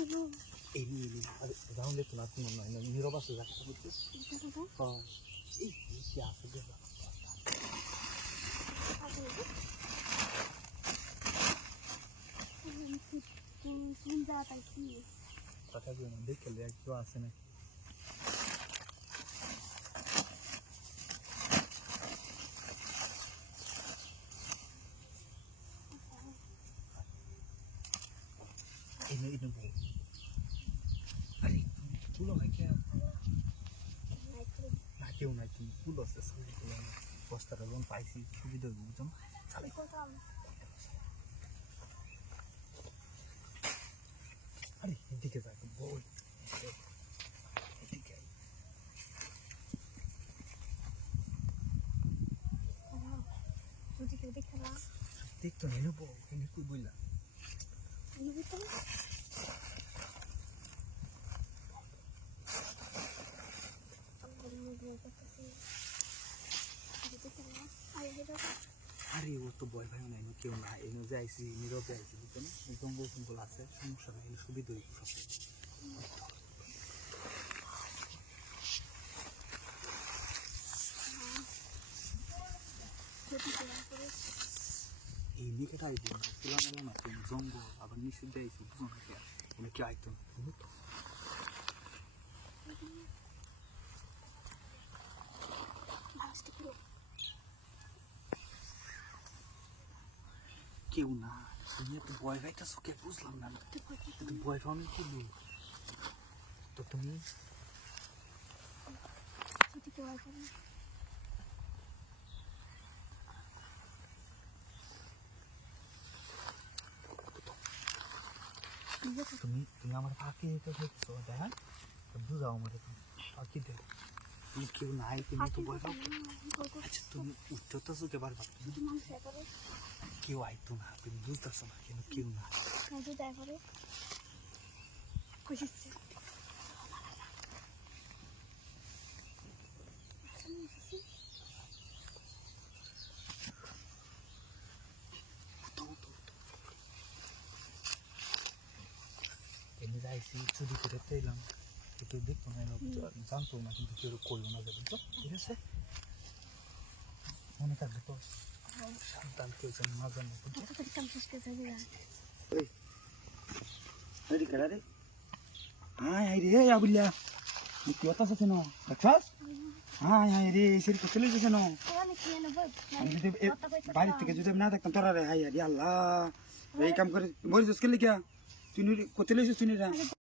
এই নিয়ে রাউন্ডে তো না তুমি নয় নীরব আছে জায়গাটা বুঝতে এই কি আছে দেখো কথা বলে না দেখে একটু আছে না ini bu ali pulo na kya na kyo na ki pulo se sa pulo poster ron paisi সুবিধা বুঝছো চলে আরে এদিকে যা বল এদিকে যদি কেউ দেখতে না দেখতো না নেবো এনে কই বললা এনে তো আরে ও তো বয় ভাই নাই কেউ না এনে যাইছি নীরবে আইছি বুঝছো না জঙ্গল জঙ্গল আছে সমস্যা নাই সুবিধা হইব এই নিকেটা আইবো না পুরানো না তুমি জঙ্গল আবার নিষিদ্ধ আইছি বুঝো না কে এনে কি আইতো না কেউ না তুমি তো ভয় পাইতেছো কে বুঝলাম না তো ভয় পাওনি কি তো তুমি তুমি তুমি আমার ফাঁকি দিতে দেখছো দেখা বুঝাও আমার ফাঁকি দে তুমি কেউ নাই তুমি তো ভয় পাও আচ্ছা তুমি উঠতেছো কে বারবার কেউ আইতো না তুমি বুঝতেছো না কেন কেউ না এমনি যাইছি চুরি করে পেলাম কেউ দেখতো না জানতো না কিন্তু কেউ করলো না যাবেন তো ঠিক আছে মনে থাকবে তো সাবধান কেউ যেন না জানে রে হাই হাই রে আবুলিয়া কি অত আছে না দেখছস হাই হাই রে সেরি তো চলে যাচ্ছে না আমি যদি বাড়ি থেকে যদি না দেখতাম তোরা রে হাই হাই আল্লাহ এই কাম করে মরে যাস কে লিখা তুই কোথায় চলে এসেছিস তুই